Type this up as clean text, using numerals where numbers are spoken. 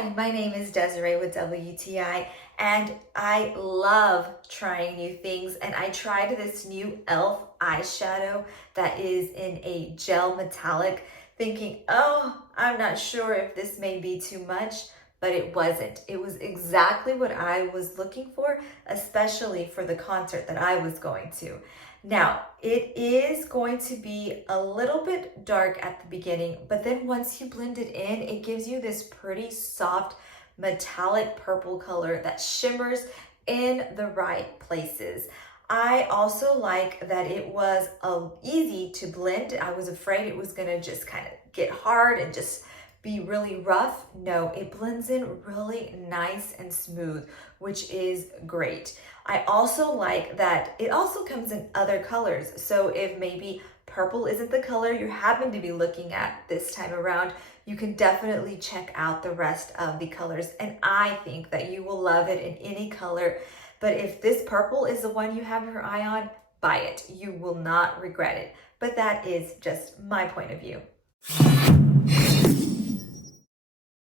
Hi, my name is Desiree with WTI, and I love trying new things. And I tried this new e.l.f. eyeshadow that is in a gel metallic, thinking, oh, I'm not sure if this may be too much, but it wasn't. It was exactly what I was looking for, especially for the concert that I was going to. Now, it is going to be a little bit dark at the beginning, but then once you blend it in, it gives you this pretty soft metallic purple color that shimmers in the right places. I also like that it was easy to blend. I was afraid it was gonna just kind of get hard and just be really rough. No, it blends in really nice and smooth, which is great. I also like that it also comes in other colors. So if maybe purple isn't the color you happen to be looking at this time around, you can definitely check out the rest of the colors. And I think that you will love it in any color. But if this purple is the one you have your eye on, buy it. You will not regret it. But that is just my point of view.